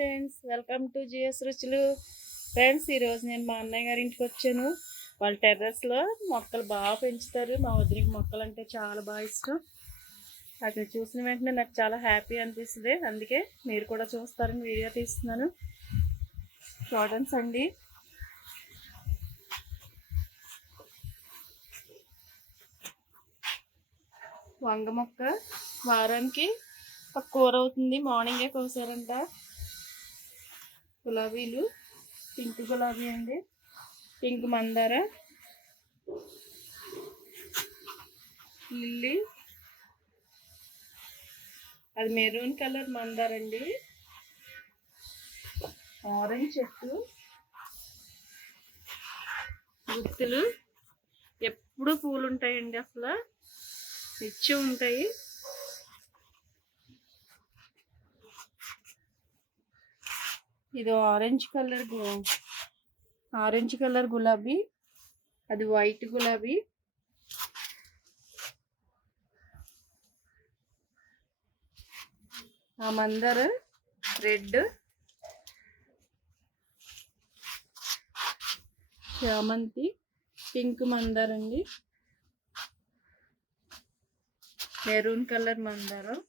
Friends, welcome to GS రుచులు. Friends, ఈరోజు నేను మా అన్నయ్య గారి ఇంటికి వచ్చాను. వాళ్ళ టెర్రస్లో మొక్కలు బాగా పెంచుతారు. మా వదిలికి మొక్కలు అంటే చాలా బాగా ఇష్టం. అక్కడ చూసిన వెంటనే నాకు చాలా హ్యాపీ అనిపిస్తుంది. అందుకే మీరు కూడా చూస్తారని వీడియో తీస్తున్నాను. చూడండి అండి, వంగ మొక్క వారానికి ఒక కూర అవుతుంది. మార్నింగే కోసారంట. గులాబీలు, పింక్ గులాబీ అండి, పింక్ మందార, లిల్లీ, అది మెరూన్ కలర్ మందార అండి. ఆరెంజ్ చెట్టు, గుత్తులు, ఎప్పుడు పూలు ఉంటాయండి. అసలు నిత్యం ఉంటాయి. ఇది ఆరెంజ్ కలర్ గులాబీ, అది వైట్ గులాబీ, ఆ మందార రెడ్, చామంతి, పింక్ మందార అండి, మెరూన్ కలర్ మందారం,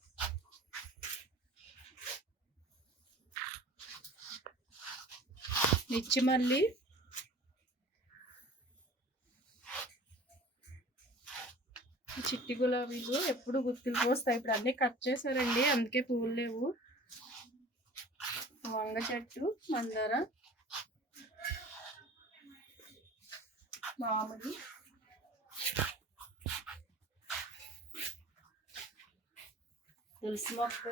నిచ్చిమల్లి, చిట్టి గులాబీలు ఎప్పుడు గుత్తులు పోస్తాయి. ఇప్పుడు అన్నీ కట్ చేశారండి, అందుకే పూలు లేవు. వంగ చెట్టు, మందార, మామిడి, తులసి మొక్క,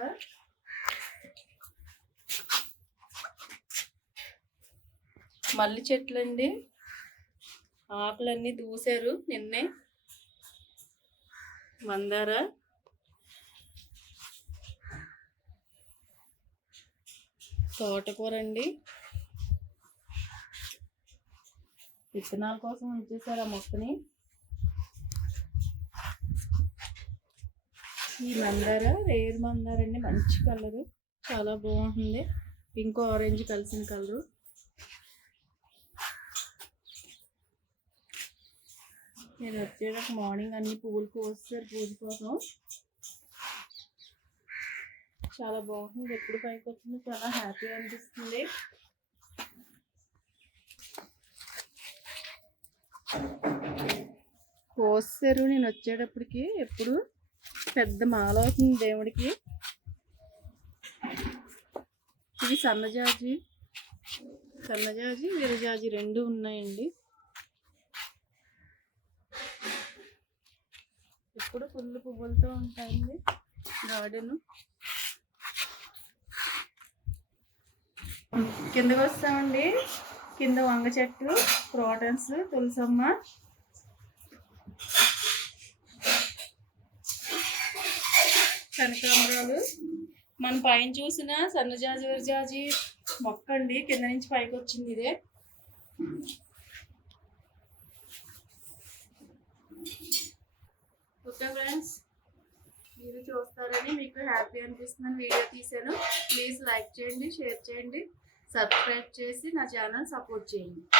మల్లి చెట్లు అండి. ఆకులన్నీ దూసారు నిన్నే. మందార, తోటకూర అండి. విత్తనాల కోసం ఉంచేసారు ఆ మొక్కని. ఈ మందార రేర్ మందార అండి, మంచి కలరు, చాలా బాగుంటుంది. పింక్ ఆరెంజ్ కలిసిన కలరు. నేను వచ్చేటప్పుడు మార్నింగ్ అన్ని పువ్వులు కోస్తారు పూజ కోసం. చాలా బాగుంది. ఎప్పుడు పైకి వచ్చింది, చాలా హ్యాపీగా అనిపిస్తుంది. కోస్తారు నేను వచ్చేటప్పటికి. ఎప్పుడు పెద్ద మాల అవుతుంది దేవుడికి. ఇవి సన్నజాజి, విరజాజి రెండు ఉన్నాయండి. ఎప్పుడు ఫుల్ పువ్వులతో ఉంటాయండి గార్డెన్. కిందకి వస్తామండి. కింద వంగ చెట్టు, క్రోటన్స్, తులసమ్మ, కనకాంబరాలు. మన పైన చూసిన సన్నజాజి విరజాజి మొక్క అండి, కింద నుంచి పైకి వచ్చింది ఇదే. ఓకే ఫ్రెండ్స్, మీరు చూస్తారని మీకు హ్యాపీ అనిపిస్తుందని వీడియో తీశాను. ప్లీజ్ లైక్ చేయండి, షేర్ చేయండి, సబ్స్క్రైబ్ చేసి నా ఛానల్ సపోర్ట్ చేయండి.